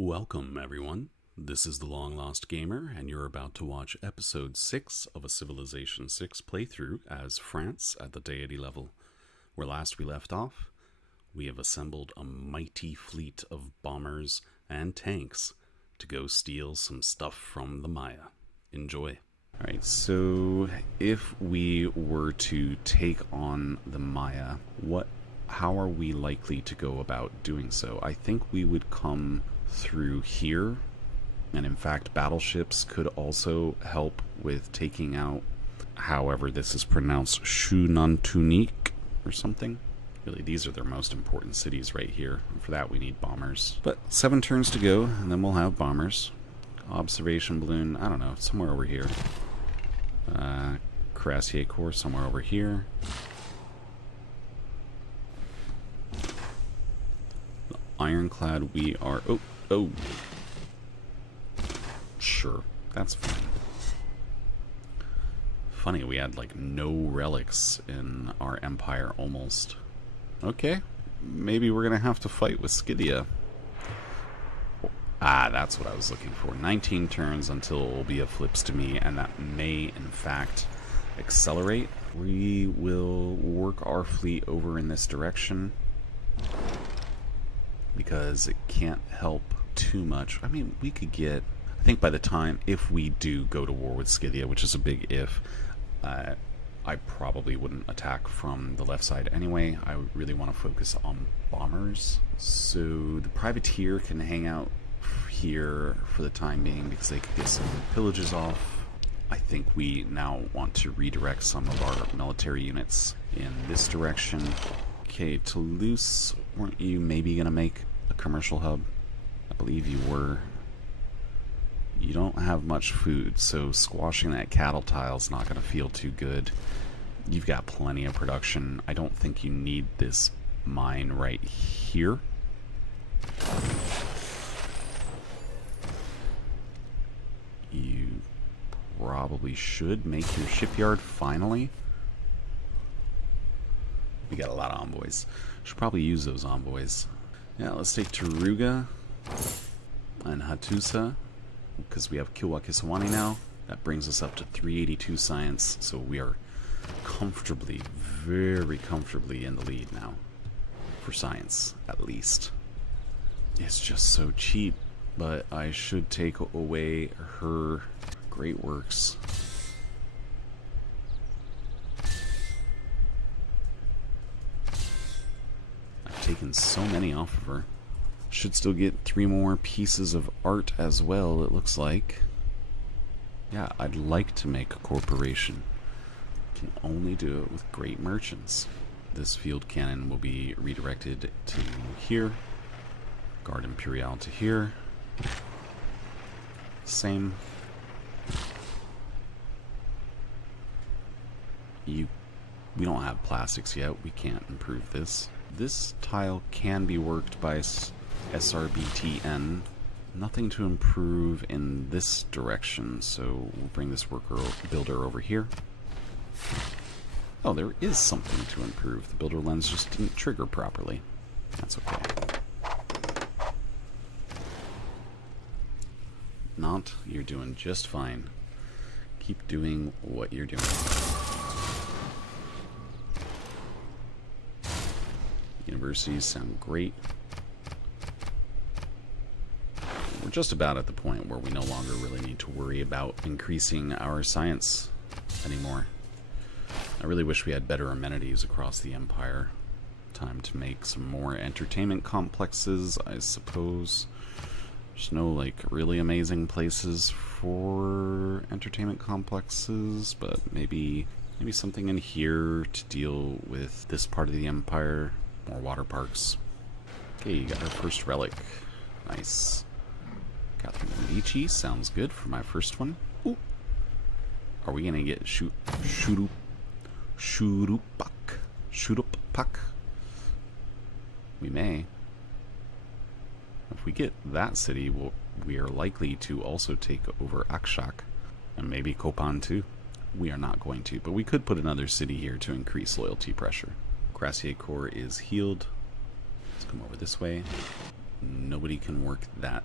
Welcome, everyone. This is the Long Lost Gamer, and you're about to watch episode 6 of a Civilization 6 playthrough as France at the Deity level. Where last we left off, we have assembled a mighty fleet of bombers and tanks to go steal some stuff from the Maya. Enjoy. Alright, so if we were to take on the Maya, how are we likely to go about doing so? I think we would come through here, and in fact battleships could also help with taking out, however this is pronounced, Shunantunik or something. Really, these are their most important cities right here. For that we need bombers. But 7 turns to go, and then we'll have bombers. Observation balloon, I don't know, somewhere over here. Cuirassier Corps somewhere over here. The Ironclad we are... Oh. Sure, that's fine. Funny, we had like no relics in our empire almost. Okay, maybe we're gonna have to fight with Scythia. Ah, that's what I was looking for. 19 turns until it will be a flips to me, and that may in fact accelerate. We will work our fleet over in this direction because it can't help too much. I mean, we could get, I think by the time, if we do go to war with Scythia, which is a big if, I probably wouldn't attack from the left side anyway. I really want to focus on bombers. So the privateer can hang out here for the time being because they could get some pillages off. I think we now want to redirect some of our military units in this direction. Okay, Toulouse, weren't you maybe going to make a commercial hub? I believe you were. You don't have much food, so squashing that cattle tile is not going to feel too good. You've got plenty of production. I don't think you need this mine right here. You probably should make your shipyard finally. We got a lot of envoys. Should probably use those envoys. Yeah, let's take Taruga and Hattusa, because we have Kilwa-Kiswani now. That brings us up to 382 science, so we are comfortably, very comfortably in the lead now. For science, at least. It's just so cheap, but I should take away her great works. I've taken so many off of her. Should still get 3 more pieces of art as well, it looks like. Yeah, I'd like to make a corporation. Can only do it with great merchants. This field cannon will be redirected to here. Guard Imperial to here. Same. We don't have plastics yet. We can't improve this. This tile can be worked by SRBTN. Nothing to improve in this direction, so we'll bring this builder over here. Oh, there is something to improve. The builder lens just didn't trigger properly. That's okay. Not, you're doing just fine. Keep doing what you're doing. Universities sound great. We're just about at the point where we no longer really need to worry about increasing our science anymore. I really wish we had better amenities across the empire. Time to make some more entertainment complexes, I suppose. There's no like really amazing places for entertainment complexes, but maybe something in here to deal with this part of the empire. More water parks. Okay, you got our first relic. Nice. Catherine Medici sounds good for my first one. Ooh. Are we gonna get Shurupak? We may. If we get that city, we are likely to also take over Akshak and maybe Kopan too. We are not going to, but we could put another city here to increase loyalty pressure. Cuirassier Corps is healed. Let's come over this way. nobody can work that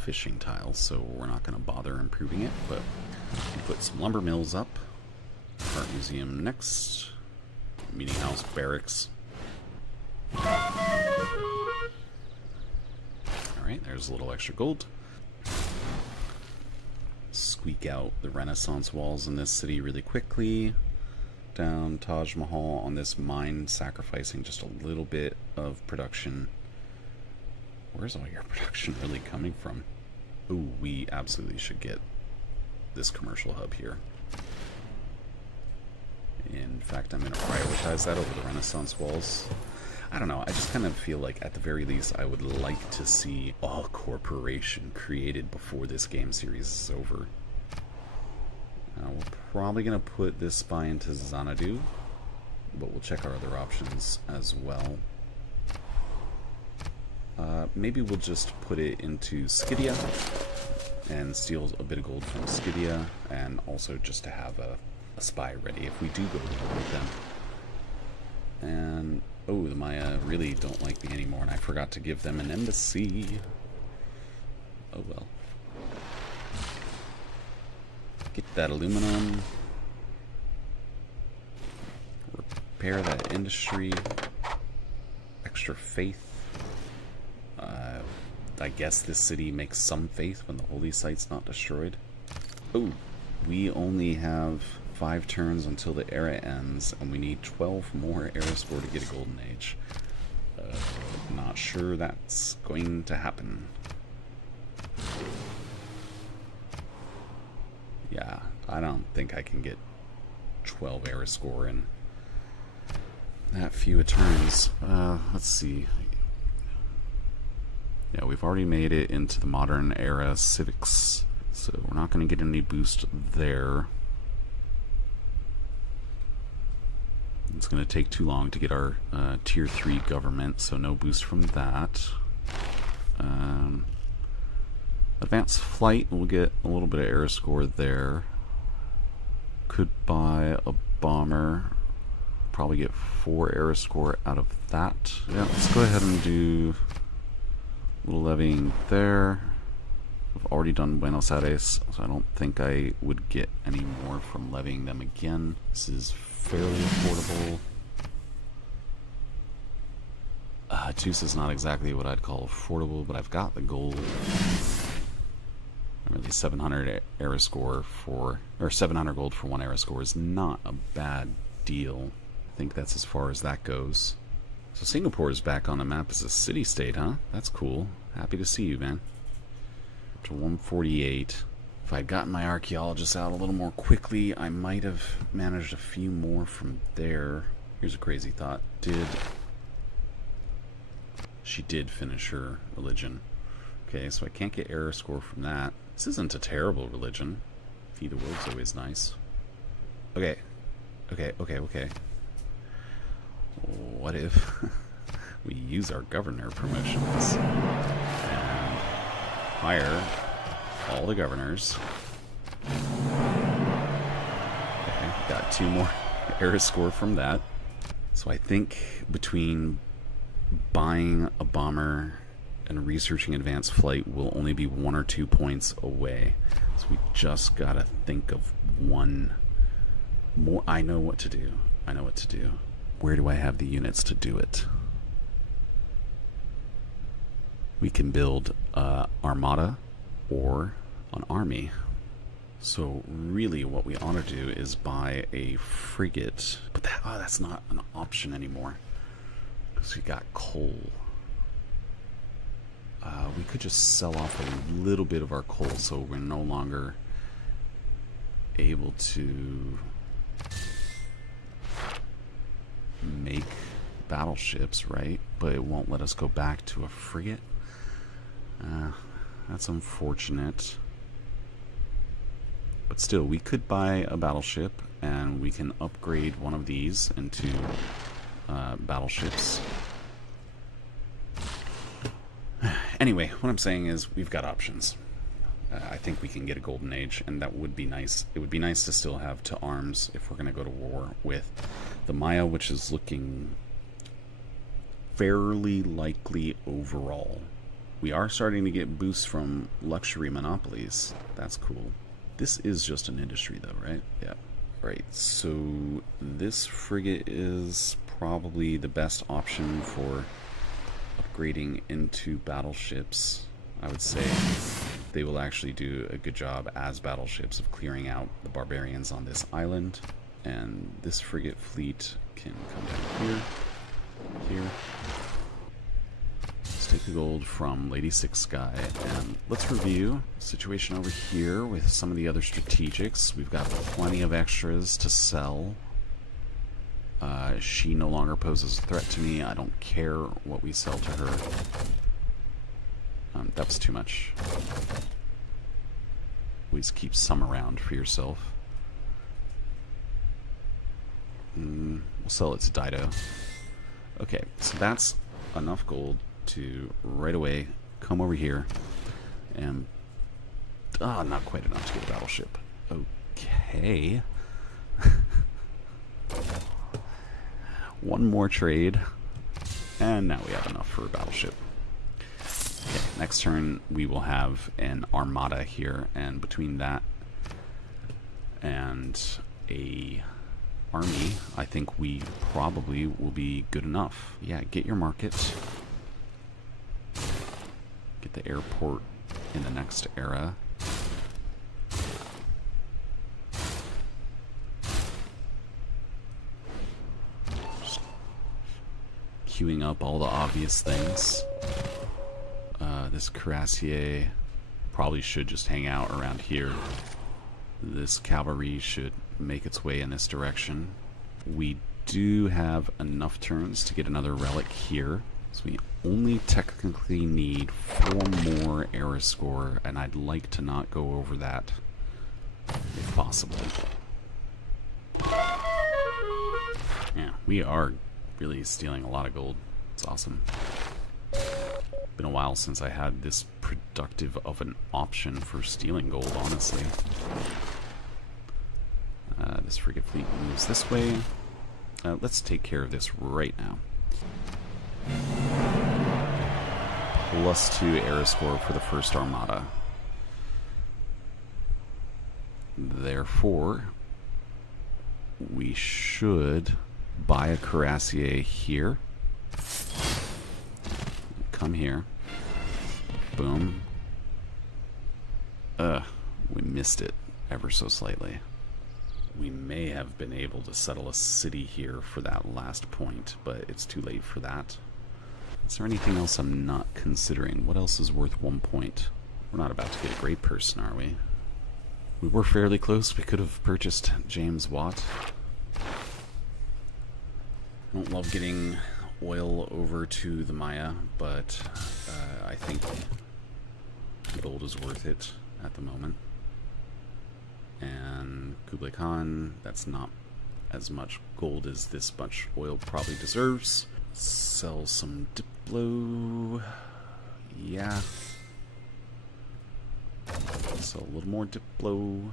fishing tile, so we're not going to bother improving it, but we put some lumber mills up. Art museum next. Meeting house, barracks. Alright, there's a little extra gold. Squeak out the Renaissance walls in this city really quickly. Down Taj Mahal on this mine, sacrificing just a little bit of production. Where's all your production really coming from? Ooh, we absolutely should get this commercial hub here. In fact, I'm going to prioritize that over the Renaissance walls. I don't know, I just kind of feel like at the very least I would like to see a corporation created before this game series is over. We're probably going to put this spy into Xanadu, but we'll check our other options as well. Maybe we'll just put it into Scythia and steal a bit of gold from Scythia, and also just to have a spy ready if we do go to war with them. And oh, the Maya really don't like me anymore, and I forgot to give them an embassy. Oh well. Get that aluminum. Repair that industry. Extra faith. I guess this city makes some faith when the holy site's not destroyed. Oh, we only have 5 turns until the era ends, and we need 12 more era score to get a golden age. Not sure that's going to happen. Yeah, I don't think I can get 12 era score in that few turns. Let's see. Yeah, we've already made it into the modern era civics, so we're not going to get any boost there. It's going to take too long to get our tier 3 government, so no boost from that. Advanced flight, we'll get a little bit of air score there. Could buy a bomber, probably get 4 air score out of that. Yeah, let's go ahead and do a little levying there. I've already done Buenos Aires, so I don't think I would get any more from levying them again. This is fairly affordable. Tus is not exactly what I'd call affordable, but I've got the gold. Really, 700 era score for, or 700 gold for 1 era score is not a bad deal. I think that's as far as that goes. So Singapore is back on the map as a city-state, huh? That's cool. Happy to see you, man. Up to 148. If I'd gotten my archaeologists out a little more quickly, I might have managed a few more from there. Here's a crazy thought. She did finish her religion. Okay, so I can't get error score from that. This isn't a terrible religion. Feed the world's always nice. Okay. What if we use our governor promotions and hire all the governors? Okay, got 2 more error score from that. So I think between buying a bomber and researching advanced flight will only be 1 or 2 points away. So we just gotta think of one more. I know what to do. Where do I have the units to do it? We can build armada or an army. So really what we ought to do is buy a frigate. But that's not an option anymore, because we got coal. We could just sell off a little bit of our coal, so we're no longer able to make battleships, right? But it won't let us go back to a frigate. That's unfortunate. But still, we could buy a battleship, and we can upgrade one of these into battleships. Anyway, what I'm saying is we've got options. I think we can get a golden age, and that would be nice. It would be nice to still have to arms if we're going to go to war with the Maya, which is looking fairly likely overall. We are starting to get boosts from luxury monopolies. That's cool. This is just an industry though, right? Yeah. Right, so this frigate is probably the best option for upgrading into battleships. I would say they will actually do a good job as battleships of clearing out the barbarians on this island. And this frigate fleet can come down here. Let's take the gold from Lady Six Sky, and let's review the situation over here with some of the other strategics. We've got plenty of extras to sell. She no longer poses a threat to me. I don't care what we sell to her. That was too much. Please keep some around for yourself. We'll sell it to Dido. Okay, so that's enough gold to right away come over here and not quite enough to get a battleship. Okay. One more trade and now we have enough for a battleship. Okay, next turn we will have an armada here, and between that and a army, I think we probably will be good enough. Yeah, get your market. Get the airport in the next era. Just queuing up all the obvious things. This cuirassier probably should just hang out around here. This cavalry should make its way in this direction. We do have enough turns to get another relic here, so we only technically need 4 more era score, and I'd like to not go over that if possible. Yeah, we are really stealing a lot of gold. It's awesome. Been a while since I had this productive of an option for stealing gold, honestly. This frigate fleet moves this way. Let's take care of this right now. +2 era score for the first armada. Therefore, we should buy a cuirassier here. Come here. Boom. We missed it ever so slightly. We may have been able to settle a city here for that last point, but it's too late for that. Is there anything else I'm not considering? What else is worth 1 point? We're not about to get a great person, are we? We were fairly close. We could have purchased James Watt. I don't love getting oil over to the Maya, but I think gold is worth it at the moment. And Kublai Khan, that's not as much gold as this much oil probably deserves. Sell some Diplo. Yeah. Sell a little more Diplo.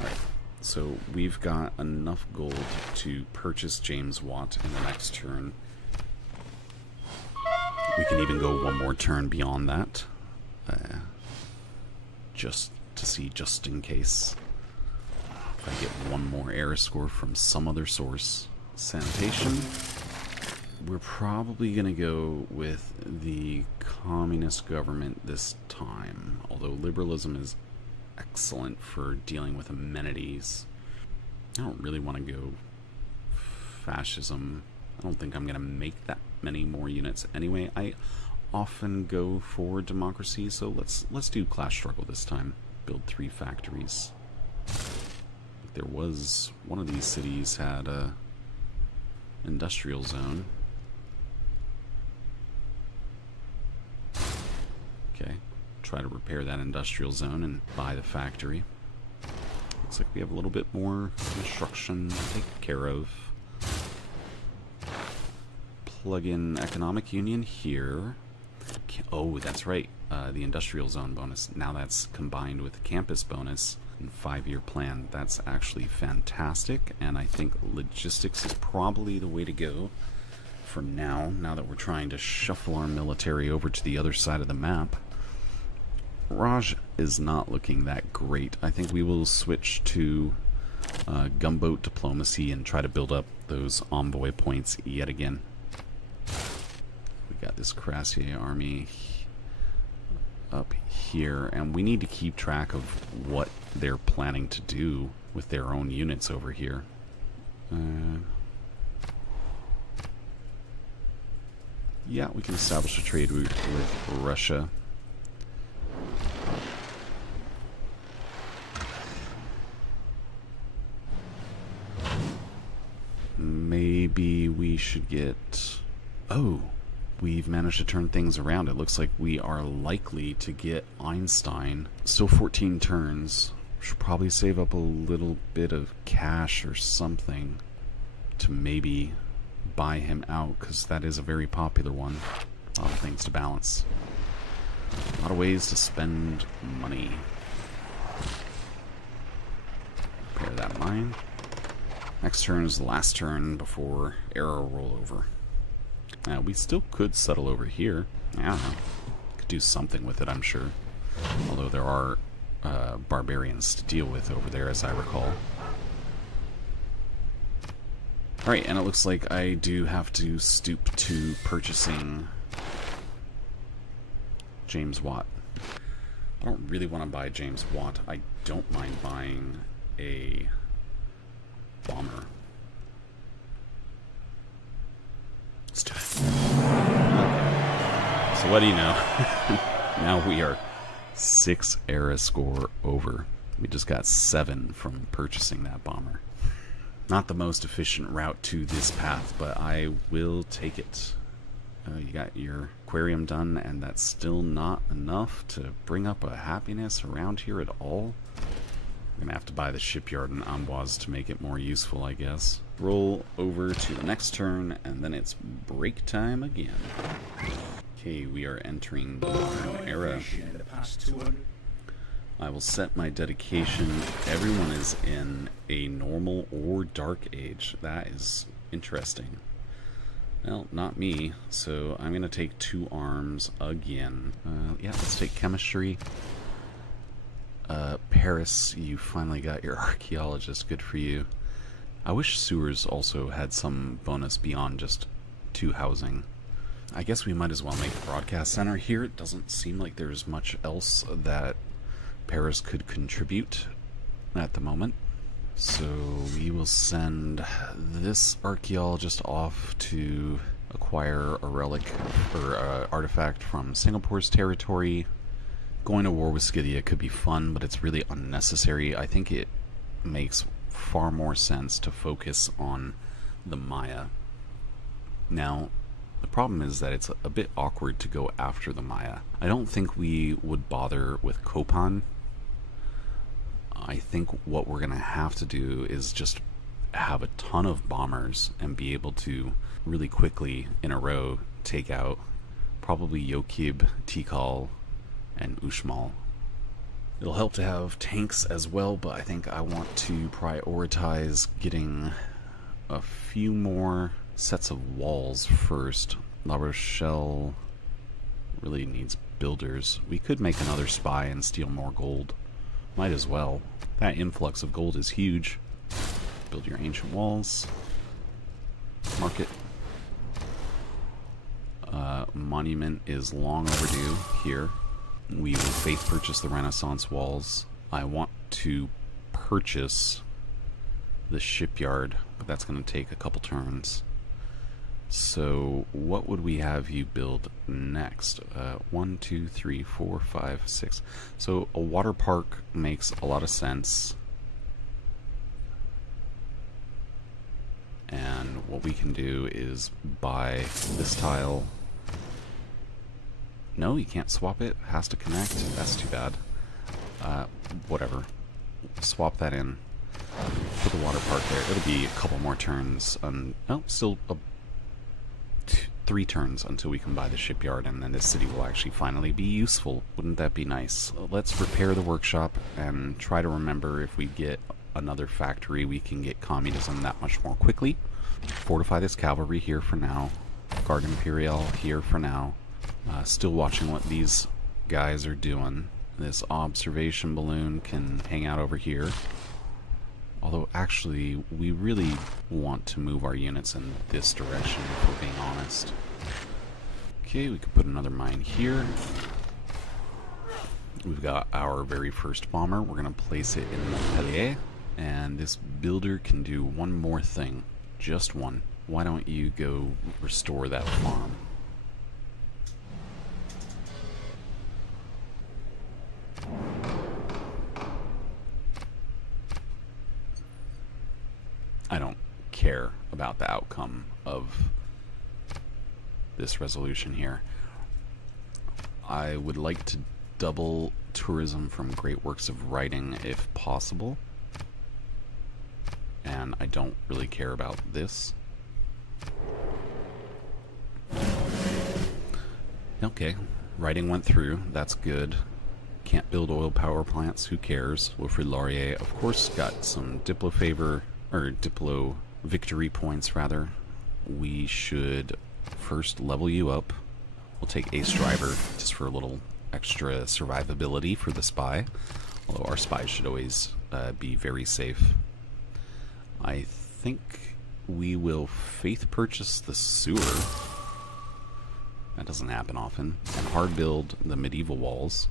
Alright, so we've got enough gold to purchase James Watt in the next turn. We can even go 1 more turn beyond that. Just to see, just in case. If I get 1 more era score from some other source. Sanitation. We're probably going to go with the communist government this time, although liberalism is excellent for dealing with amenities. I don't really want to go fascism. I don't think I'm going to make that many more units anyway. I often go for democracy, so let's do class struggle this time. Build 3 factories. There was one of these cities had a industrial zone. Okay, try to repair that industrial zone and buy the factory. Looks like we have a little bit more construction to take care of. Plug in economic union here. Oh, that's right. The industrial zone bonus. Now that's combined with the campus bonus and 5-year plan. That's actually fantastic, and I think logistics is probably the way to go for now that we're trying to shuffle our military over to the other side of the map. Raj is not looking that great. I think we will switch to gunboat diplomacy and try to build up those envoy points yet again. We got this Crassier army up here, and we need to keep track of what they're planning to do with their own units over here. Yeah, we can establish a trade route with Russia. Maybe we should get... Oh, we've managed to turn things around. It looks like we are likely to get Einstein. Still 14 turns. Should probably save up a little bit of cash or something to maybe buy him out, because that is a very popular one. A lot of things to balance. A lot of ways to spend money. Repair that mine. Next turn is the last turn before arrow rollover. Now, we still could settle over here. I don't know. Could do something with it, I'm sure. Although there are barbarians to deal with over there, as I recall. Alright, and it looks like I do have to stoop to purchasing James Watt. I don't really want to buy James Watt. I don't mind buying a bomber. Let's do it. Okay. So what do you know? Now we are 6 era score over. We just got 7 from purchasing that bomber. Not the most efficient route to this path, but I will take it. You got your aquarium done, and that's still not enough to bring up a happiness around here at all. I'm gonna have to buy the shipyard and Amboise to make it more useful, I guess. Roll over to the next turn, and then it's break time again. Okay, we are entering the modern era. I will set my dedication. Everyone is in a normal or dark age. That is interesting. Well, not me, so I'm going to take 2 arms again. Yeah, let's take chemistry. Paris, you finally got your archaeologist. Good for you. I wish sewers also had some bonus beyond just 2 housing. I guess we might as well make a broadcast center here. It doesn't seem like there's much else that Paris could contribute at the moment. So we will send this archaeologist off to acquire a relic or artifact from Singapore's territory. Going to war with Scythia could be fun, but it's really unnecessary. I think it makes far more sense to focus on the Maya. Now, the problem is that it's a bit awkward to go after the Maya. I don't think we would bother with Kopan. I think what we're going to have to do is just have a ton of bombers and be able to really quickly in a row take out probably Yokib, Tikal, and Uxmal. It'll help to have tanks as well, but I think I want to prioritize getting a few more sets of walls first. La Rochelle really needs builders. We could make another spy and steal more gold. Might as well. That influx of gold is huge. Build your ancient walls. Market. Monument is long overdue here. We will faith purchase the Renaissance walls. I want to purchase the shipyard, but that's going to take a couple turns. So what would we have you build next? 1, 2, 3, 4, 5, 6. So a water park makes a lot of sense. And what we can do is buy this tile. No, you can't swap it. It has to connect. That's too bad. Whatever. Swap that in. Put the water park there. It'll be a couple more turns. Oh, still 3 turns until we can buy the shipyard, and then this city will actually finally be useful. Wouldn't that be nice? Let's repair the workshop and try to remember if we get another factory, we can get communism that much more quickly. Fortify this cavalry here for now. Guard Imperial here for now. Still watching what these guys are doing. This observation balloon can hang out over here. Although, actually, we really want to move our units in this direction, if we're being honest. Okay, we could put another mine here. We've got our very first bomber. We're going to place it in Montpellier. And this builder can do one more thing. Just one. Why don't you go restore that farm? I don't care about the outcome of this resolution here. I would like to double tourism from Great Works of Writing if possible. And I don't really care about this. Okay, writing went through. That's good. Can't build oil power plants. Who cares? Wilfrid Laurier, of course, got some Diplo favor, or Diplo victory points, rather. We should first level you up. We'll take Ace Driver just for a little extra survivability for the spy. Although our spies should always be very safe. I think we will faith purchase the sewer. That doesn't happen often. And hard build the medieval walls.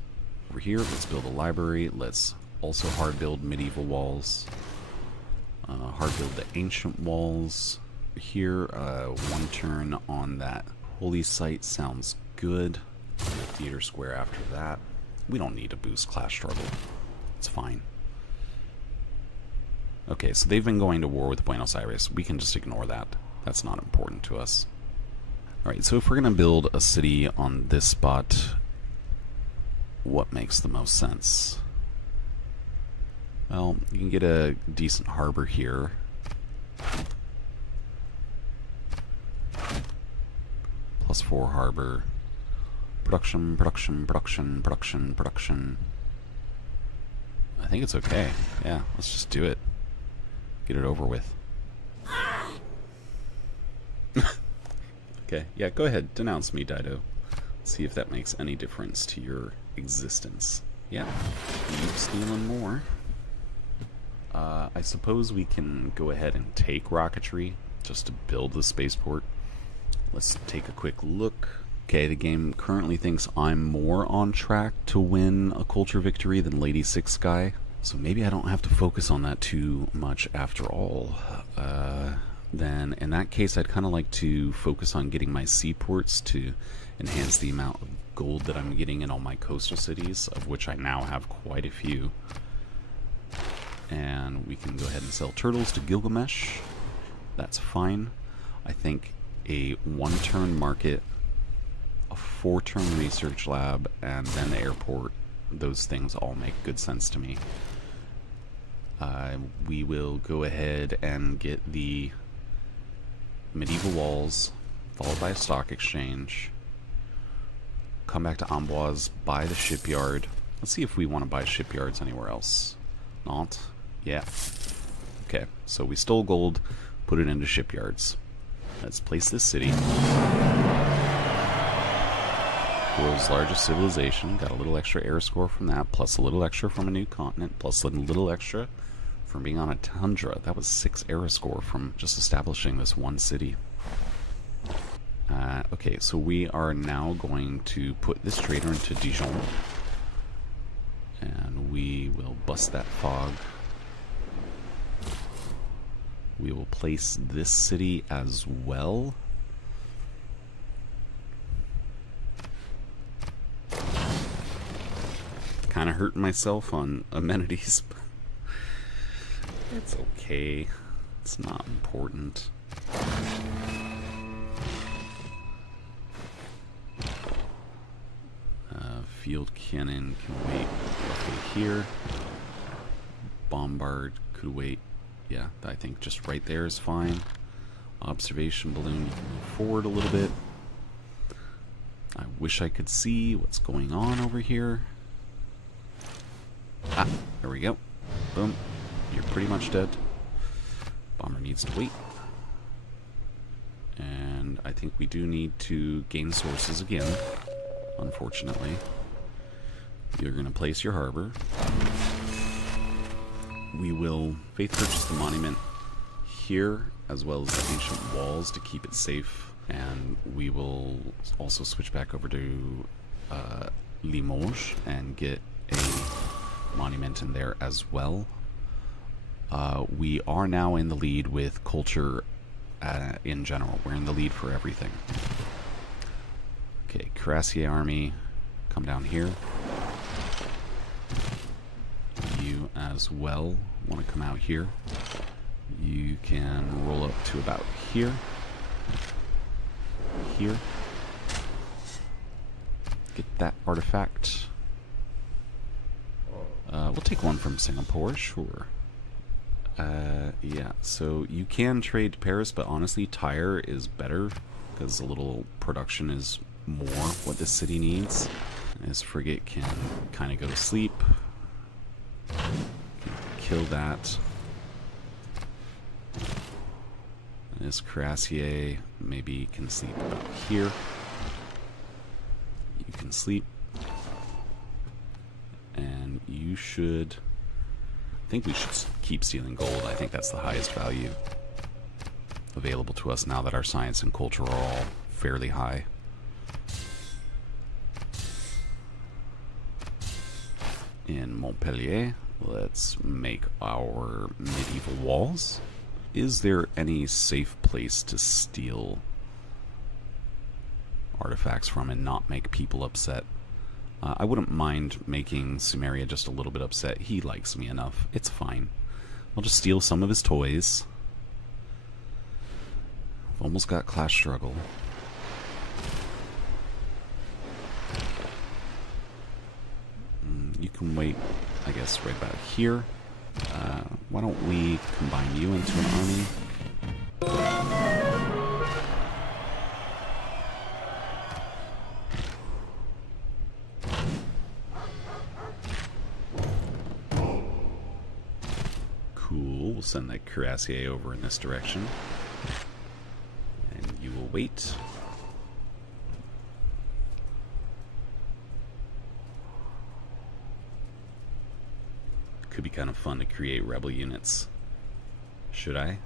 Over here, let's build a library. Let's also hard build medieval walls. Hard build the ancient walls. Here, one turn on that holy site sounds good. Theater square after that. We don't need to boost class struggle. It's fine. Okay, so they've been going to war with Buenos Aires. We can just ignore that. That's not important to us. Alright, so if we're going to build a city on this spot, what makes the most sense? Well, you can get a decent harbor here. +4 harbor. Production, production, production, production, production. I think it's okay. Yeah, let's just do it. Get it over with. Okay, yeah, go ahead. Denounce me, Dido. See if that makes any difference to your existence. Yeah, keep stealing more. I suppose we can go ahead and take rocketry just to build the spaceport. Let's take a quick look. Okay, the game currently thinks I'm more on track to win a culture victory than Lady Six Guy, so maybe I don't have to focus on that too much after all. Then in that case, I'd kind of like to focus on getting my seaports to enhance the amount of gold that I'm getting in all my coastal cities, of which I now have quite a few. And we can go ahead and sell turtles to Gilgamesh. That's fine. I think a 1-turn market, a 4-turn research lab, and then the airport, those things all make good sense to me. We will go ahead and get the medieval walls, followed by a stock exchange. Come back to Amboise, buy the shipyard. Let's see if we want to buy shipyards anywhere else. Not? Yeah. Okay, so we stole gold, put it into shipyards. Let's place this city. World's largest civilization. Got a little extra air score from that, plus a little extra from a new continent, plus a little extra from being on a tundra. That was 6 air score from just establishing this one city. Okay, so we are now going to put this trader into Dijon. And we will bust that fog. We will place this city as well. Kind of hurting myself on amenities. It's okay. It's not important. Field cannon can wait roughly here. Bombard could wait. Yeah, I think just right there is fine. Observation balloon, you can move forward a little bit. I wish I could see what's going on over here. Ah, there we go. Boom. You're pretty much dead. Bomber needs to wait. And I think we do need to gain sources again, unfortunately. You're going to place your harbor. We will faith purchase the monument here, as well as the ancient walls to keep it safe. And we will also switch back over to Limoges and get a monument in there as well. We are now in the lead with culture in general. We're in the lead for everything. Okay, Cuirassier army, come down here. You as well want to come out here. You can roll up to about here. Here. Get that artifact. We'll take one from Singapore, sure. Yeah, so you can trade Paris, but honestly, Tyre is better because a little production is more what this city needs. This frigate can kind of go to sleep. Kill that. This Cuirassier maybe can sleep about here. You can sleep. And you should... I think we should keep stealing gold. I think that's the highest value available to us now that our science and culture are all fairly high. In Montpellier, let's make our medieval walls. Is there any safe place to steal artifacts from and not make people upset? I wouldn't mind making Sumeria just a little bit upset. He likes me enough. It's fine. I'll just steal some of his toys. I've almost got class struggle. You can wait, I guess, right about here. Why don't we combine you into an army? Cool, we'll send that Cuirassier over in this direction. And you will wait. Could be kind of fun to create rebel units. Should I?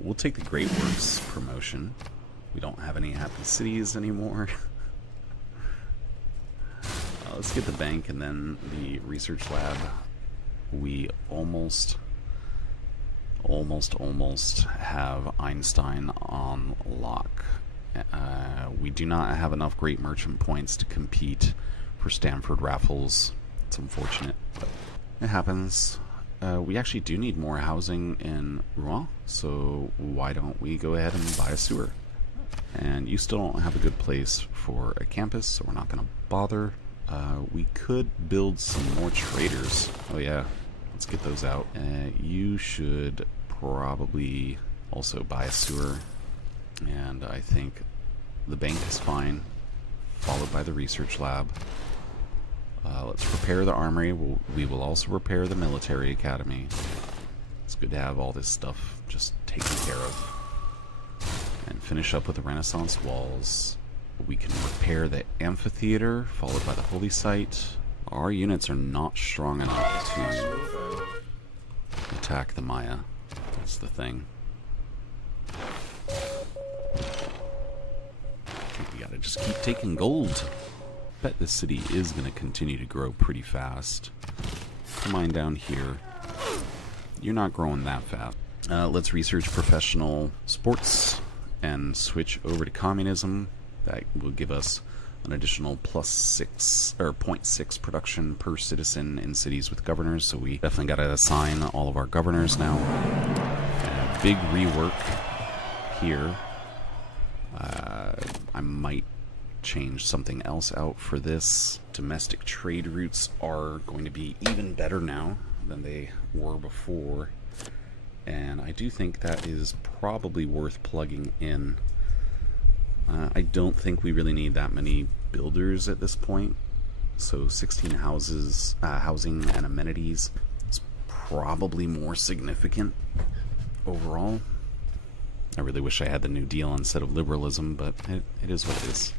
We'll take the Great Works promotion. We don't have any happy cities anymore. Let's get the bank and then the research lab. We almost have Einstein on lock. We do not have enough great merchant points to compete for Stanford Raffles. It's unfortunate, but it happens. We actually do need more housing in Rouen, so why don't we go ahead and buy a sewer? And you still don't have a good place for a campus, so we're not going to bother. We could build some more traders. Oh yeah, let's get those out. You should probably also buy a sewer, and I think the bank is fine, followed by the research lab. Let's repair the armory. We will also repair the military academy. It's good to have all this stuff just taken care of. And finish up with the Renaissance walls. We can repair the amphitheater, followed by the holy site. Our units are not strong enough to attack the Maya. That's the thing. I think we gotta just keep taking gold. Bet this city is going to continue to grow pretty fast. Come on down here. You're not growing that fast. Let's research professional sports and switch over to communism. That will give us an additional +6 or 0.6 production per citizen in cities with governors. So we definitely got to assign all of our governors now. And a big rework here. I might change something else out for this. Domestic trade routes are going to be even better now than they were before, and I do think that is probably worth plugging in. I don't think we really need that many builders at this point, so 16 houses, housing and amenities is probably more significant overall. I really wish I had the New Deal instead of liberalism, but it is what it is.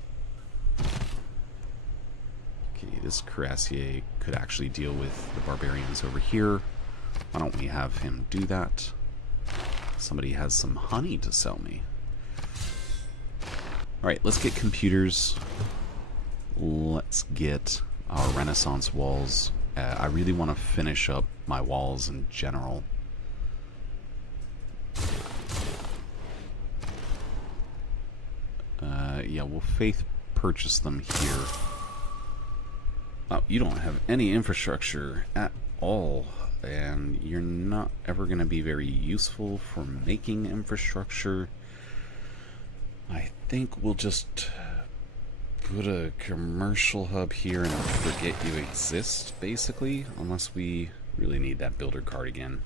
Okay, this cuirassier could actually deal with the barbarians over here. Why don't we have him do that? Somebody has some honey to sell me. Alright, let's get computers. Let's get our Renaissance walls. I really want to finish up my walls in general. Yeah, we'll faith purchase them here. Oh, you don't have any infrastructure at all, and you're not ever going to be very useful for making infrastructure. I think we'll just put a commercial hub here and forget you exist, basically, unless we really need that builder card again.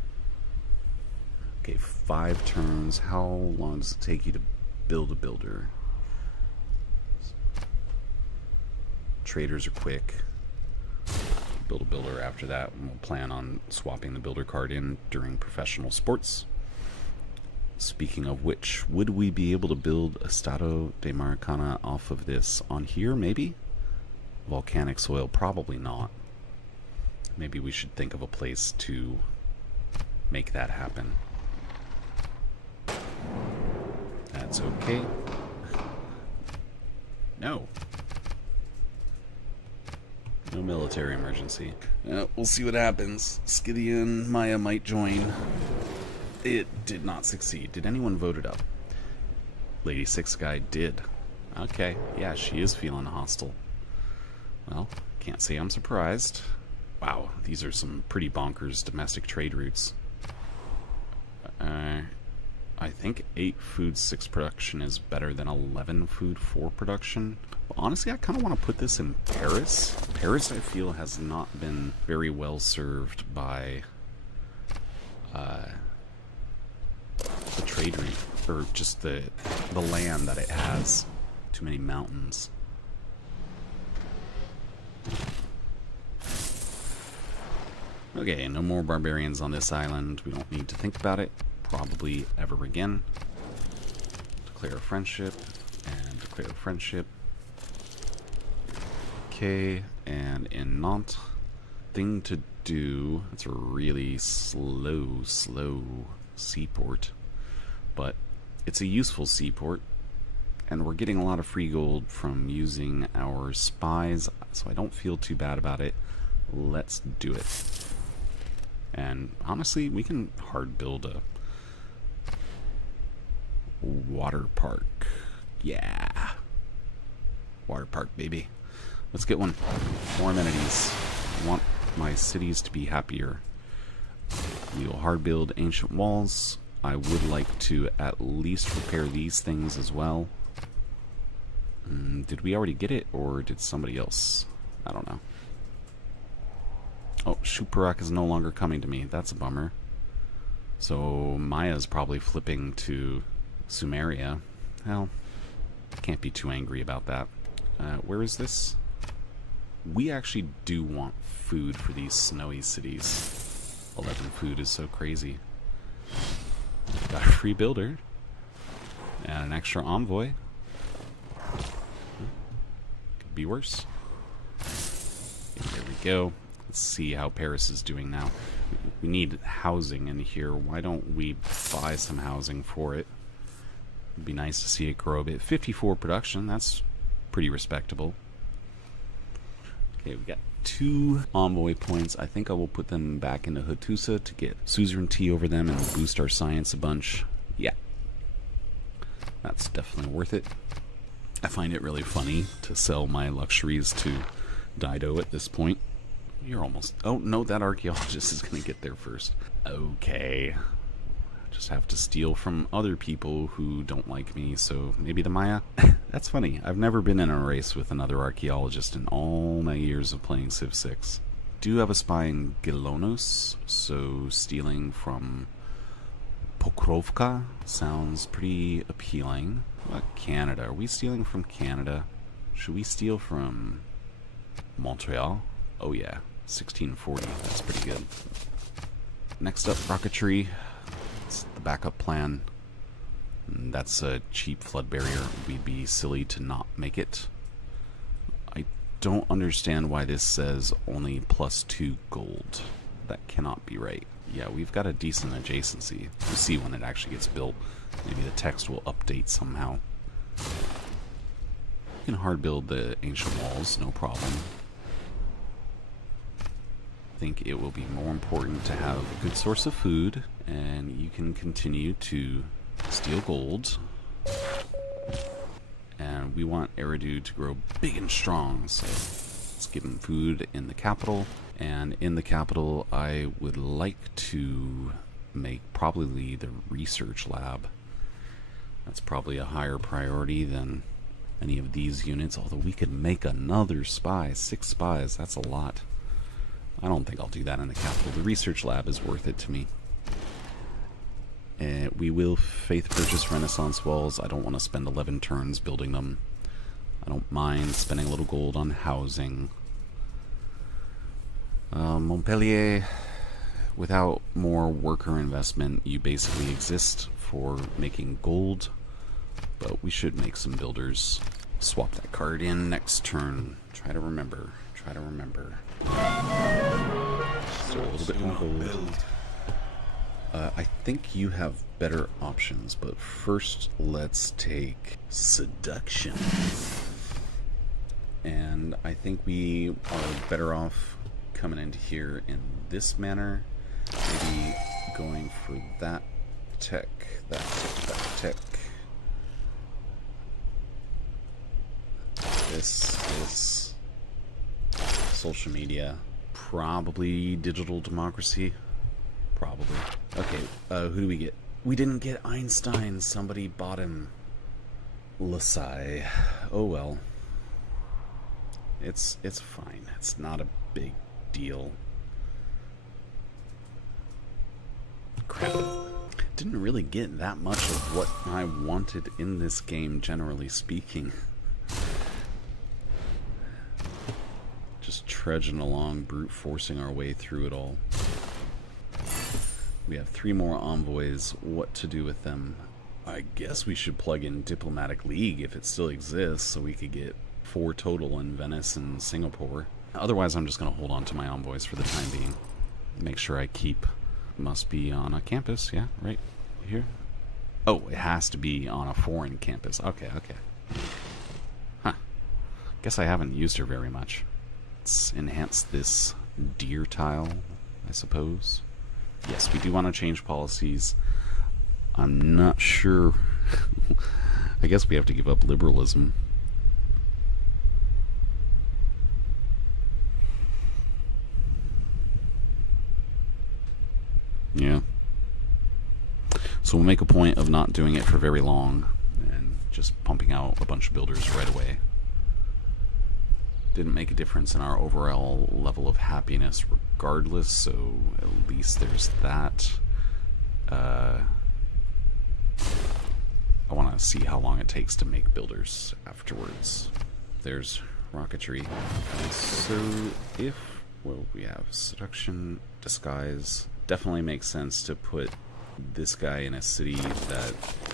Okay, 5 turns. How long does it take you to build a builder? Traders are quick. Build a builder after that, and we'll plan on swapping the builder card in during professional sports. Speaking of which, would we be able to build a Estado de Maracana off of this on here, maybe? Volcanic soil, probably not. Maybe we should think of a place to make that happen. That's okay. No. No military emergency. We'll see what happens. Scythian Maya might join. It did not succeed. Did anyone vote it up? Lady Six Guy did. Okay, yeah, she is feeling hostile. Well, can't say I'm surprised. Wow, these are some pretty bonkers domestic trade routes. I think 8 food 6 production is better than 11 food 4 production. But honestly, I kind of want to put this in Paris. Paris, I feel, has not been very well served by the trade route, or just the land that it has. Too many mountains. Okay, no more barbarians on this island. We don't need to think about it probably ever again. Declare a friendship and declare a friendship. Okay, and in Nantes, thing to do. It's a really slow seaport, but it's a useful seaport, and we're getting a lot of free gold from using our spies, so I don't feel too bad about it. Let's do it. And honestly, we can hard build a water park. Yeah, water park, baby. Let's get one. More amenities. I want my cities to be happier. We will hard build ancient walls. I would like to at least repair these things as well. Did we already get it, or did somebody else? I don't know. Oh, Supercharged is no longer coming to me. That's a bummer. So Maya's probably flipping to Sumeria. Well, can't be too angry about that. Where is this? We actually do want food for these snowy cities. 11 food is so crazy. Got a free builder. And an extra envoy. Could be worse. Okay, there we go. Let's see how Paris is doing now. We need housing in here. Why don't we buy some housing for it? It'd be nice to see it grow a bit. 54 production, that's pretty respectable. Okay, we got 2 envoy points. I think I will put them back into Hattusa to get suzerainty over them and boost our science a bunch. Yeah. That's definitely worth it. I find it really funny to sell my luxuries to Dido at this point. You're almost... Oh, no, that archaeologist is going to get there first. Okay. Just have to steal from other people who don't like me, so maybe the Maya? That's funny. I've never been in a race with another archaeologist in all my years of playing Civ 6. Do have a spy in Gilonos, so stealing from Pokrovka sounds pretty appealing. What about Canada? Are we stealing from Canada? Should we steal from Montreal? Oh yeah, 1640. That's pretty good. Next up, rocketry. It's the backup plan. That's a cheap flood barrier. We'd be silly to not make it. I don't understand why this says only +2 gold. That cannot be right. Yeah, we've got a decent adjacency. We'll see when it actually gets built. Maybe the text will update somehow. You can hard build the ancient walls, no problem. I think it will be more important to have a good source of food, and you can continue to steal gold. And we want Eridu to grow big and strong, so let's give him food in the capital. And in the capital, I would like to make probably the research lab. That's probably a higher priority than any of these units, although we could make another spy. 6 spies, that's a lot. I don't think I'll do that in the capital. The research lab is worth it to me. And we will faith purchase Renaissance walls. I don't want to spend 11 turns building them. I don't mind spending a little gold on housing. Montpellier, without more worker investment, you basically exist for making gold. But we should make some builders. Swap that card in next turn. Try to remember. Try to remember. Just a little bit more gold. I think you have better options, but first let's take seduction. And I think we are better off coming into here in this manner. Maybe going for that tech, that tech. This social media, probably digital democracy, probably. Okay, who do we get? We didn't get Einstein. Somebody bought him. Lasai. Oh well. It's fine. It's not a big deal. Crap. Didn't really get that much of what I wanted in this game, generally speaking. Just trudging along, brute forcing our way through it all. We have 3 more envoys. What to do with them? I guess we should plug in Diplomatic League if it still exists, so we could get 4 total in Venice and Singapore. Otherwise, I'm just going to hold on to my envoys for the time being. Make sure I keep... Must be on a campus, yeah, right here. Oh, it has to be on a foreign campus. Okay, okay. Huh. Guess I haven't used her very much. Let's enhance this deer tile, I suppose. Yes, we do want to change policies. I'm not sure. I guess we have to give up liberalism. Yeah. So we'll make a point of not doing it for very long and just pumping out a bunch of builders right away. Didn't make a difference in our overall level of happiness regardless, so at least there's that. I want to see how long it takes to make builders afterwards. There's rocketry. So if, well, we have seduction, disguise. Definitely makes sense to put this guy in a city that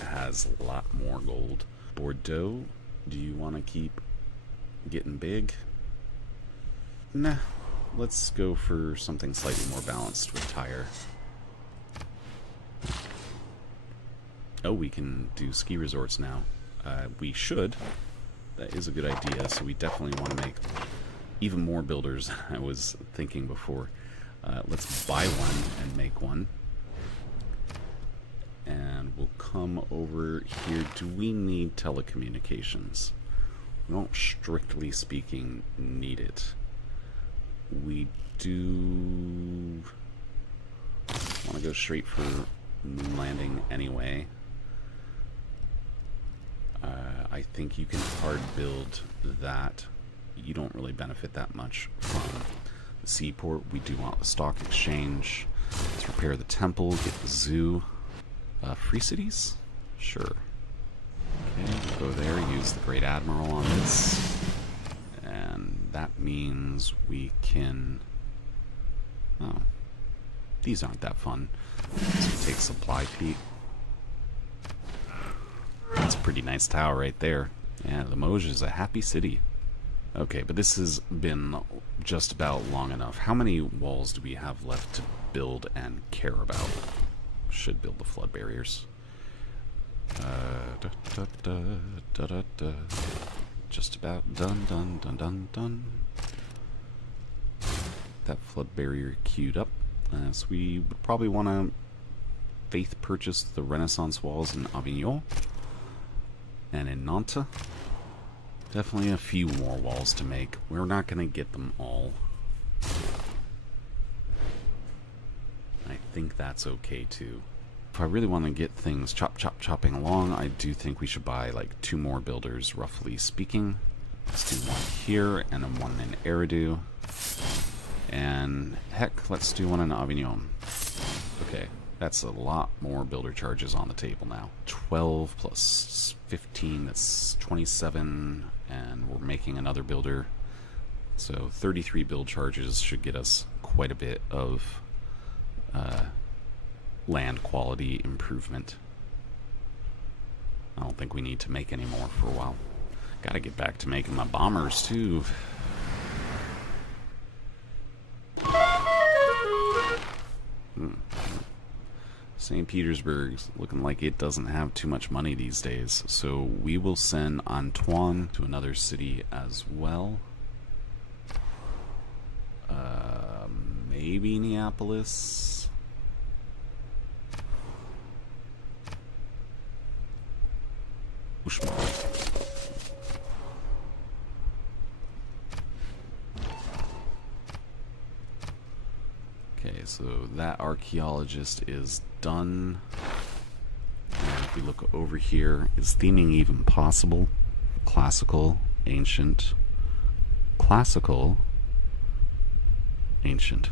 has a lot more gold. Bordeaux, do you want to keep getting big? Nah, let's go for something slightly more balanced with Tyre. Oh, we can do ski resorts now. We should. That is a good idea, so we definitely want to make even more builders than I was thinking before. Let's buy one and make one. And we'll come over here. Do we need telecommunications? We don't, strictly speaking, need it. We do want to go straight for moon landing anyway. I think you can hard build that. You don't really benefit that much from the seaport. We do want the stock exchange. Let's repair the temple, get the zoo. Free cities? Sure. Okay, we'll go there, use the Great Admiral on this. And that means we can... Oh. These aren't that fun. So we take supply peak. That's a pretty nice tower right there. Yeah, Limoges is a happy city. Okay, but this has been just about long enough. How many walls do we have left to build and care about? Should build the flood barriers. Just about done. That flood barrier queued up. So we would probably want to faith purchase the Renaissance walls in Avignon and in Nantes. Definitely a few more walls to make. We're not going to get them all. I think that's okay too. If I really want to get things chopping along, I do think we should buy like 2 more builders, roughly speaking. Let's do one here and then one in Eridu. And heck, let's do one in Avignon. Okay, that's a lot more builder charges on the table now. 12 plus 15, that's 27, and we're making another builder. So 33 build charges should get us quite a bit of land quality improvement. I don't think we need to make any more for a while. Gotta get back to making my bombers too. St. Petersburg's looking like it doesn't have too much money these days, so we will send Antoine to another city as well. Maybe Neapolis. Ushma. Okay, so that archaeologist is done. And if we look over here, is theming even possible? Classical, ancient, classical, ancient.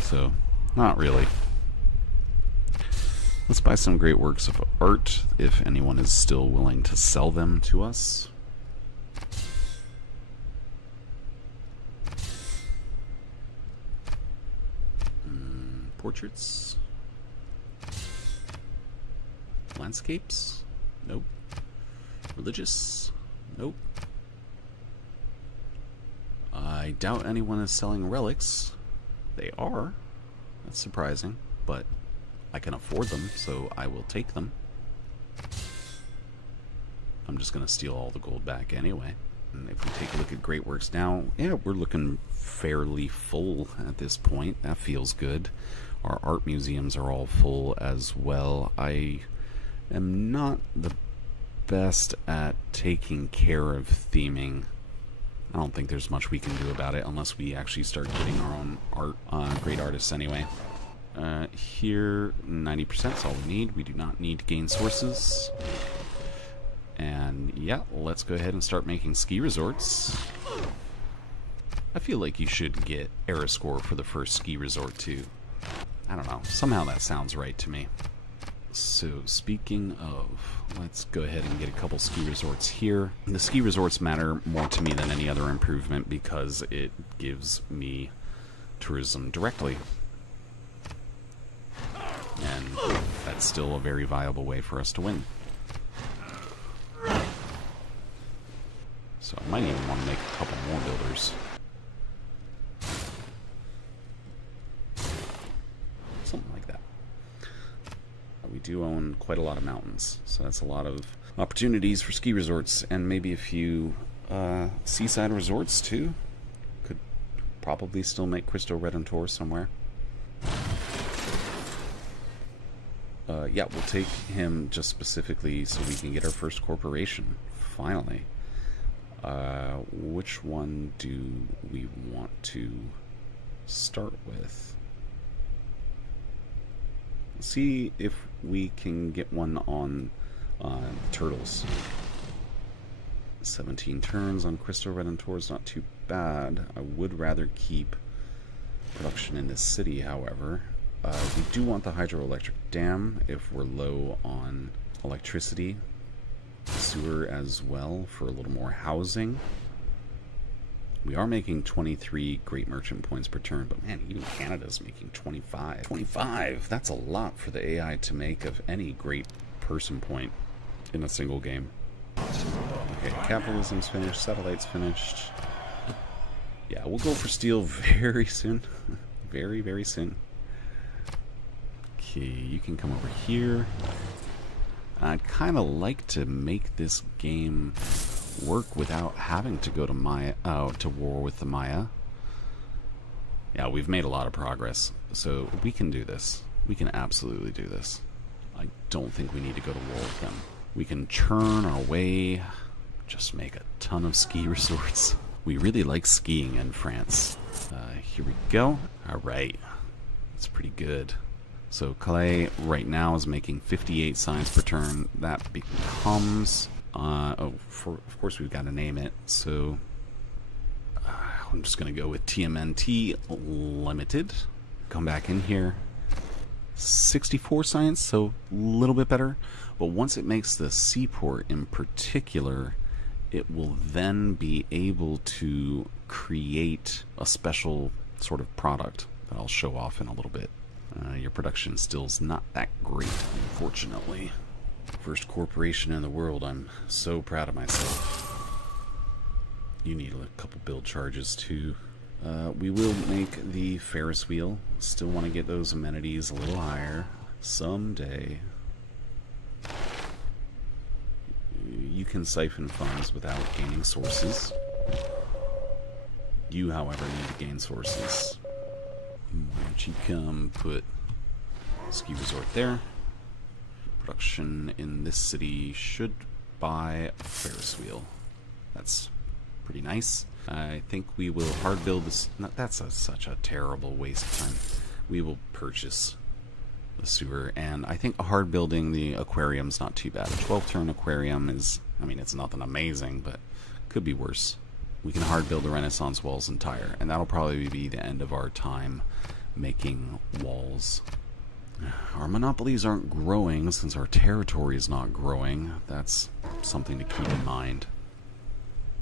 So, not really. Let's buy some great works of art, if anyone is still willing to sell them to us. Portraits? Landscapes? Nope. Religious? Nope. I doubt anyone is selling relics. They are. That's surprising, but I can afford them, so I will take them. I'm just going to steal all the gold back anyway. And if we take a look at great works now, yeah, we're looking fairly full at this point. That feels good. Our art museums are all full as well. I am not the best at taking care of theming. I don't think there's much we can do about it unless we actually start getting our own art, great artists anyway. Here, 90% is all we need. We do not need to gain sources. And yeah, let's go ahead and start making ski resorts. I feel like you should get era score for the first ski resort too. I don't know, somehow that sounds right to me. So speaking of, let's go ahead and get a couple ski resorts here. The ski resorts matter more to me than any other improvement because it gives me tourism directly. And that's still a very viable way for us to win. So I might even want to make a couple more builders. Something like that. We do own quite a lot of mountains, so that's a lot of opportunities for ski resorts, and maybe a few seaside resorts too. Could probably still make Cristo Redentor somewhere. Yeah, we'll take him just specifically so we can get our first corporation, finally. Which one do we want to start with? See if we can get one on turtles. 17 turns on Cristo Redentor is not too bad. I would rather keep production in this city, however. We do want the hydroelectric dam if we're low on electricity. Sewer as well for a little more housing. We are making 23 great merchant points per turn, but man, even Canada's making 25. 25! That's a lot for the AI to make of any great person point in a single game. Okay, capitalism's finished, satellite's finished. Yeah, we'll go for steel very soon. Very, very soon. Okay, you can come over here. I'd kind of like to make this game work without having to go to to war with the Maya. Yeah, we've made a lot of progress, so we can do this. We can absolutely do this. I don't think we need to go to war with them. We can churn our way, just make a ton of ski resorts. We really like skiing in France. Here we go. Alright, that's pretty good. So Calais right now is making 58 signs per turn. That becomes... of course we've got to name it, so I'm just going to go with TMNT Limited. Come back in here. 64 science, so a little bit better. But once it makes the seaport in particular, it will then be able to create a special sort of product that I'll show off in a little bit. Your production still's not that great, unfortunately. First corporation in the world. I'm so proud of myself. You need a couple build charges too. We will make the Ferris wheel. Still want to get those amenities a little higher someday. You can siphon funds without gaining sources. You, however, need to gain sources. Why don't you come put ski resort there? Production in this city should buy a Ferris wheel. That's pretty nice. I think we will hard build this. That's such a terrible waste of time. We will purchase the sewer, and I think hard building the aquarium's not too bad. A 12-turn aquarium is, I mean, it's nothing amazing, but could be worse. We can hard build the Renaissance walls and tire, and that'll probably be the end of our time making walls. Our monopolies aren't growing since our territory is not growing. That's something to keep in mind.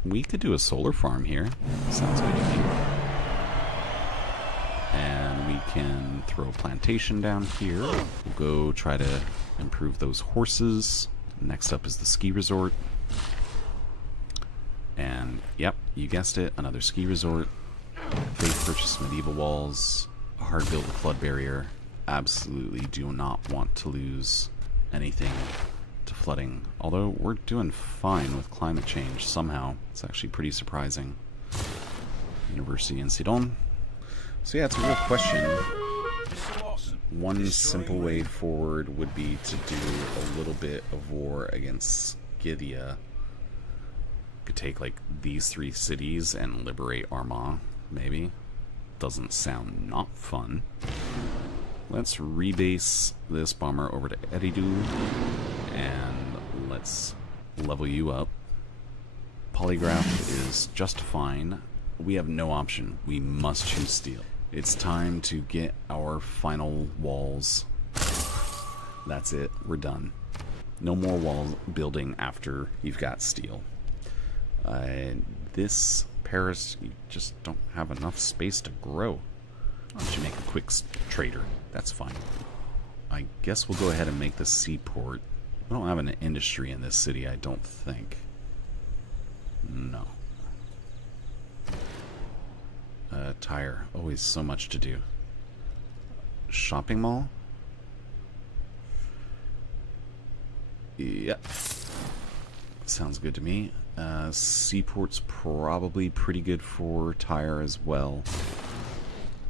We could do a solar farm here. Sounds good to me. And we can throw a plantation down here. We'll go try to improve those horses. Next up is the ski resort. And, yep, you guessed it, another ski resort. Faith purchase medieval walls. A hard build a flood barrier. Absolutely do not want to lose anything to flooding. Although we're doing fine with climate change somehow. It's actually pretty surprising. University in Sidon. So yeah, it's a real question. One simple way forward would be to do a little bit of war against Scythia. Could take like these 3 cities and liberate Armagh, maybe. Doesn't sound not fun. Let's rebase this bomber over to Eridu, and let's level you up. Polygraph is just fine. We have no option. We must choose steel. It's time to get our final walls. That's it. We're done. No more wall building after you've got steel. This Paris, you just don't have enough space to grow. Why don't you make a quick trader? That's fine. I guess we'll go ahead and make the seaport. We don't have an industry in this city, I don't think. No. Tire. Always so much to do. Shopping mall? Yep. Sounds good to me. Seaport's probably pretty good for tire as well.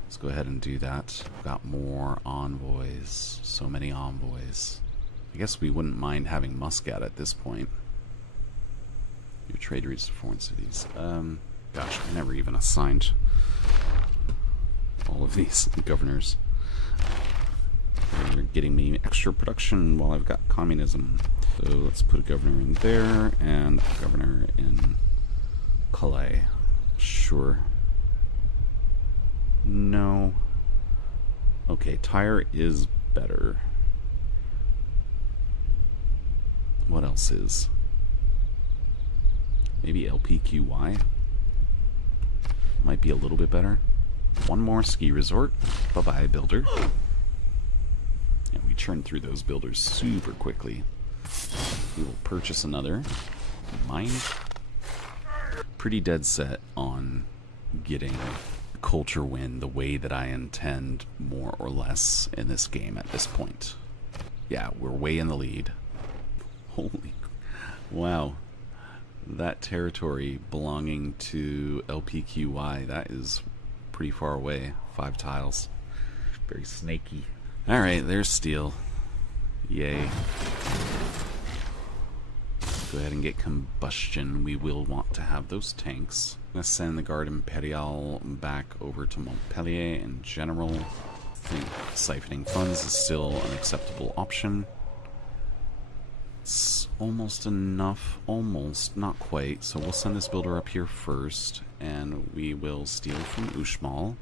Let's go ahead and do that. We've got more envoys. So many envoys. I guess we wouldn't mind having Muscat at this point. Your trade routes to foreign cities. Gosh, I never even assigned all of these governors. They're getting me extra production while I've got communism. So let's put a governor in there and a governor in Calais. Sure. No. Okay, tire is better. What else is? Maybe LPQY? might be a little bit better. One more ski resort. Bye-bye, builder. And we churn through those builders super quickly. We will purchase another. Mine. Pretty dead set on getting culture win the way that I intend, more or less, in this game at this point. Yeah, we're way in the lead. Holy... Wow. That territory belonging to LPQY, that is pretty far away. 5 tiles. Very snaky. Alright, there's steel. Yay. Go ahead and get combustion. We will want to have those tanks. I'm going to send the Garde Imperiale back over to Montpellier in general. I think siphoning funds is still an acceptable option. It's almost enough. Almost. Not quite. So we'll send this builder up here first, and we will steal from Uxmal.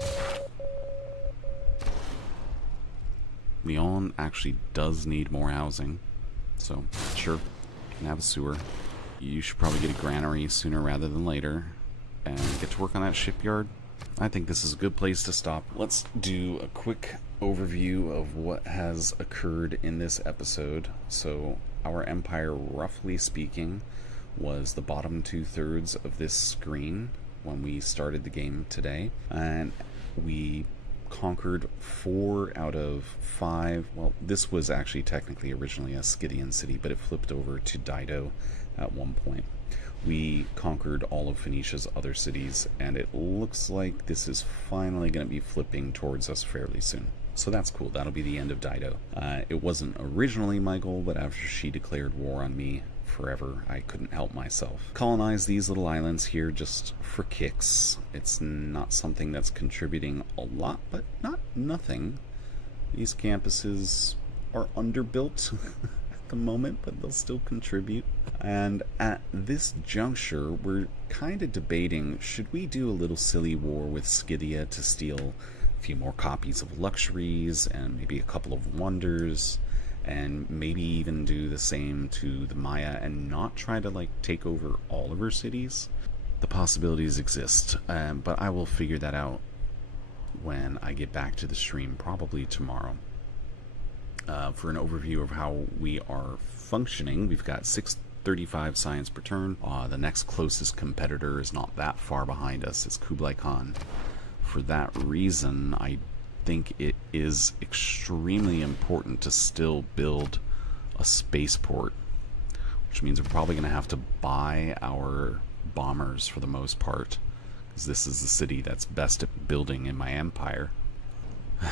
Lyon actually does need more housing. So, sure. Can have a sewer. You should probably get a granary sooner rather than later and get to work on that shipyard. I think this is a good place to stop. Let's do a quick overview of what has occurred in this episode. So our empire, roughly speaking, was the bottom 2/3 of this screen when we started the game today, and we conquered 4 out of 5. Well, this was actually technically originally a Scythian city, but it flipped over to Dido at one point. We conquered all of Phoenicia's other cities, and it looks like this is finally going to be flipping towards us fairly soon. So that's cool. That'll be the end of Dido. It wasn't originally my goal, but after she declared war on me forever, I couldn't help myself. Colonize these little islands here just for kicks. It's not something that's contributing a lot, but not nothing. These campuses are underbuilt at the moment, but they'll still contribute. And at this juncture, we're kind of debating, should we do a little silly war with Scythia to steal a few more copies of luxuries and maybe a couple of wonders, and maybe even do the same to the Maya and not try to like take over all of her cities? The possibilities exist, but I will figure that out when I get back to the stream, probably tomorrow. For an overview of how we are functioning, we've got 635 science per turn. The next closest competitor is not that far behind us. It's Kublai Khan. For that reason, I think it is extremely important to still build a spaceport, which means we're probably going to have to buy our bombers for the most part, because this is the city that's best at building in my empire. We've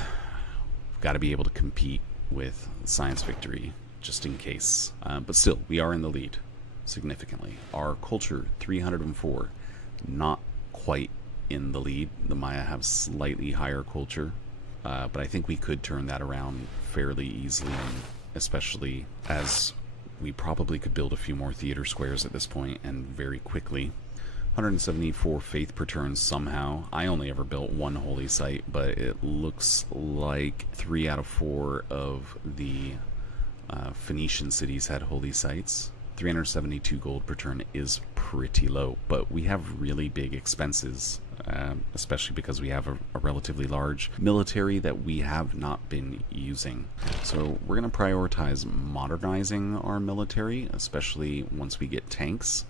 got to be able to compete with Science Victory, just in case. But still, we are in the lead significantly. Our culture, 304, not quite in the lead. The Maya have slightly higher culture. But I think we could turn that around fairly easily, especially as we probably could build a few more theater squares at this point, and very quickly. 174 faith per turn somehow. I only ever built 1 holy site, but it looks like 3 out of 4 of the Phoenician cities had holy sites. 372 gold per turn is pretty low, but we have really big expenses, especially because we have a relatively large military that we have not been using. So we're going to prioritize modernizing our military, especially once we get tanks.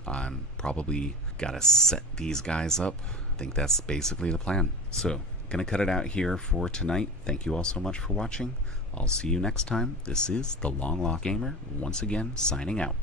Probably got to set these guys up. I think that's basically the plan. So going to cut it out here for tonight. Thank you all so much for watching. I'll see you next time. This is the Long Lost Gamer, once again signing out.